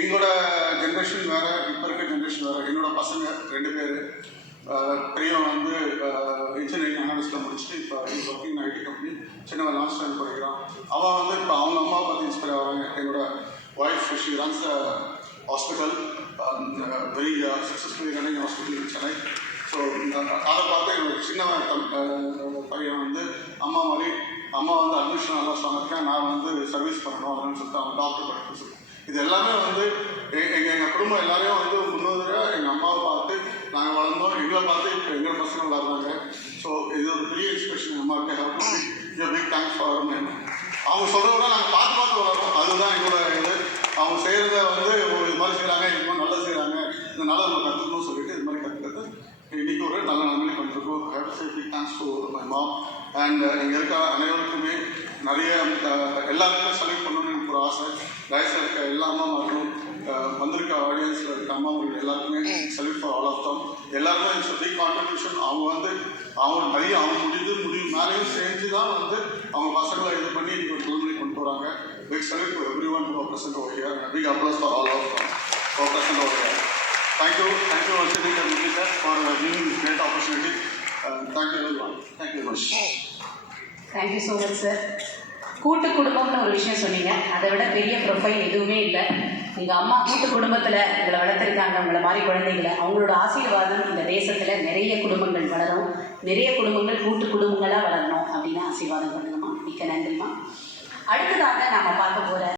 எங்களோட ஜென்ரேஷன் வேறு, இப்போ இருக்க ஜென்ரேஷன் வேறு. என்னோடய பசங்க 2 பேர். பெரியவன் வந்து இன்ஜினியரிங் அனாலிஸ்ட்டில் முடிச்சுட்டு இப்போ ஒர்க்கிங் ஐடி கம்பெனி. சின்னவன் லாஸ்ட் ஸ்டாண்டர்ட் படிக்கிறான். அவன் வந்து இப்போ அவங்க அம்மா பார்த்து இன்ஸ்பயர் ஆகிறாங்க. என்னோட wife she runs hospital, very successfully running hospital in Chennai. So அதை பார்த்து என்னோட சின்னவன் பையன் வந்து அம்மா மாதிரி, அம்மா வந்து அட்மிஷன் நல்லா சொன்னாங்க, நான் வந்து சர்வீஸ் பண்ணணும் அப்படின்னு சொல்லிட்டு அவன் டாக்டர் படிக்க சொல்லி. இது எல்லாமே வந்து எங்கள் குடும்பம் எல்லாரையும் வந்து முன்னோதியாக எங்கள் அம்மாவை பார்த்து நாங்கள் வளர்ந்தோம். எங்களை பார்த்து இப்போ எங்கள் பசங்க வளர்றாங்க. ஸோ இது ஒரு பெரிய இன்ஸ்பிரேஷன். எங்கள் அம்மாவுக்கு ஹெல்ப் பிக் தேங்க்ஸ் ஃபார் அவங்க சொல்கிறத விட நாங்கள் பார்த்து வளரோம். அதுதான் எங்களோட இது. அவங்க செய்கிறத வந்து ஒரு இது மாதிரி செய்கிறாங்க, இது மாதிரி நல்லா செய்கிறாங்க, இந்த நல்லா நம்ம கற்றுக்கணும்னு சொல்லிட்டு இது மாதிரி கற்றுக்கிறது இன்றைக்கி ஒரு நல்ல நன்மை பண்ணிருக்கோம். Have say big thanks to my mom and இங்கே இருக்க அனைவருக்குமே நிறைய எல்லாருக்குமே சல்யூட் பண்ணணும்னு எனக்கு ஒரு ஆசை. வயசில் இருக்க எல்லா அம்மாமார்களும், வந்திருக்க ஆடியன்ஸில் இருக்க அம்மாமார்கள் எல்லாருக்குமே salute for all of them. எல்லாருமே இட்ஸ் பிக் கான்ட்ரிபியூஷன். அவங்க வந்து அவங்க நிறைய அவங்க முடிவு மேலேயும் செஞ்சு தான் வந்து அவங்க பசங்களை இது பண்ணி இன்றைக்கி ஒரு தொழில்முறை கொண்டு வராங்க. Big salute to everyone who present over here. Big applause for all of them for present over here. Thank you once again sir for giving this great opportunity. Thank you everyone. Thank you very much. Thank you so much sir. கூட்டு குடும்பம்னு ஒரு விஷயம் சொன்னீங்க. அதை விட பெரிய profile எதுவுமே இல்லை. எங்கள் அம்மா கூட்டு குடும்பத்தில் உங்களை வளர்த்துருக்காங்க, உங்களை மாதிரி குழந்தைகளை. அவங்களோட ஆசீர்வாதம் இந்த தேசத்தில் நிறைய குடும்பங்கள் வளரும், நிறைய குடும்பங்கள் கூட்டு குடும்பங்களாக வளரணும் அப்படின்னு ஆசீர்வாதம் பண்ணுங்கம்மா. மிக்க நன்றிம்மா. அடுத்ததாக நாம் பார்க்க போகிற